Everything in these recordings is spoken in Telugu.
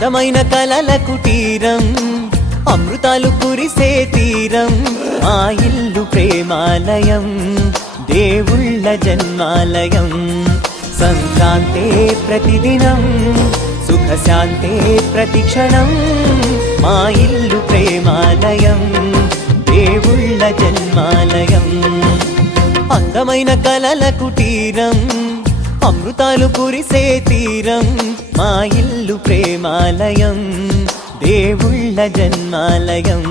అందమైన కలల కుటీరం, అమృతాలు కురిసే తీరం, మా ఇల్లు ప్రేమాలయం, దేవుళ్ళ జన్మాలయం. సంక్రాంతే ప్రతిదినం, సుఖశాంతే ప్రతిక్షణం, మా ఇల్లు ప్రేమాలయం, దేవుళ్ళ జన్మాలయం. అందమైన కలల కుటీరం, అమృతాలు కురిసే తీరం, మా ఇల్లు ప్రేమాలయం, దేవుళ్ళ జన్మాలయం.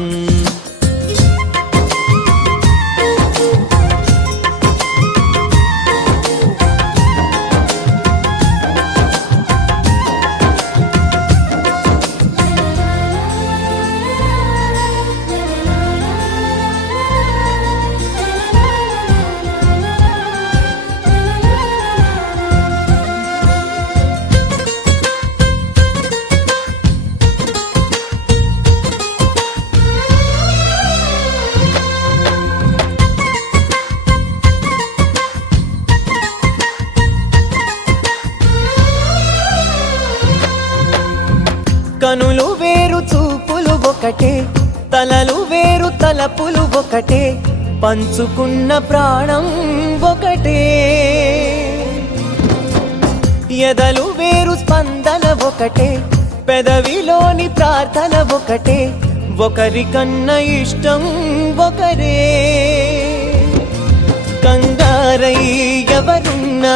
కనులు వేరు చూపులు ఒకటే, తలలు వేరు తలపులు ఒకటే, పంచుకున్న ప్రాణం ఒకటే. ఎదలు వేరు స్పందన ఒకటే, పెదవిలోని ప్రార్థన ఒకటే, ఒకరికన్నా ఇష్టం ఒకరే. కంగారై ఎవరున్నా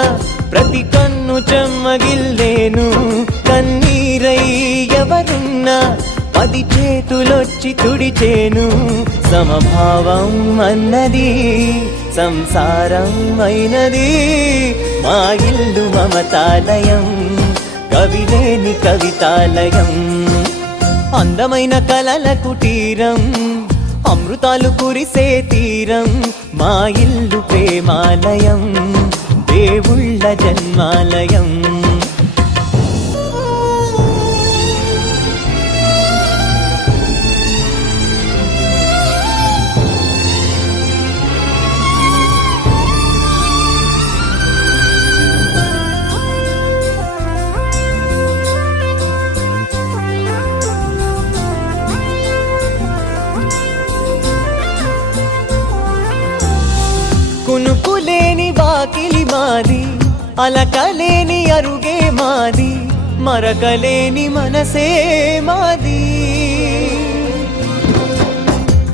ప్రతి కన్ను చెమ్మగిల్లేను, కన్నీరై ఎవరున్నా 10 చేతులొచ్చి తుడిచేను. సమభావం అన్నది సంసారం అయినది, మా ఇల్లు మమతాలయం, కవిలేని కవితాలయం. అందమైన కలల కుటీరం, అమృతాలు కురిసే తీరం, మా ఇల్లు ప్రేమాలయం, దేవుళ్ళ జన్మాలయం. కునుకులేని వాకిలి మాది, అలకలేని అరుగే మాది, మరకలేని మనసే మాది.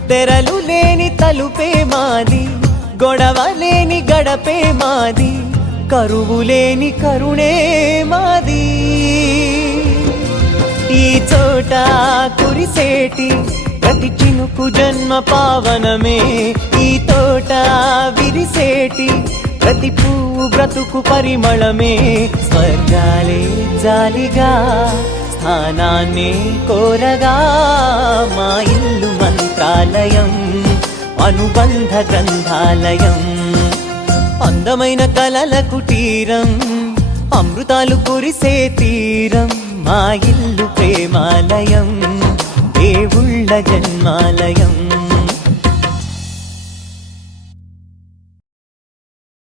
తెరలు లేని తలుపే మాది, గొడవ లేని గడపే మాది, కరువు లేని కరుణే మాది. ఈ చోట కురిసేటి ప్రతి చినుకు జన్మ పావనమే, ఈ తోట విరిసేటి ప్రతి పువ్వు బ్రతుకు పరిమళమే. స్వర్గాలే జాలిగా స్థానాన్ని కోరగా, మా ఇల్లు మంత్రాలయం, అనుబంధ గ్రంథాలయం. అందమైన కలల కుటీరం, అమృతాలు కురిసే తీరం, మా ఇల్లు ప్రేమాలయం, దేవుళ్ళ జన్మాలయం.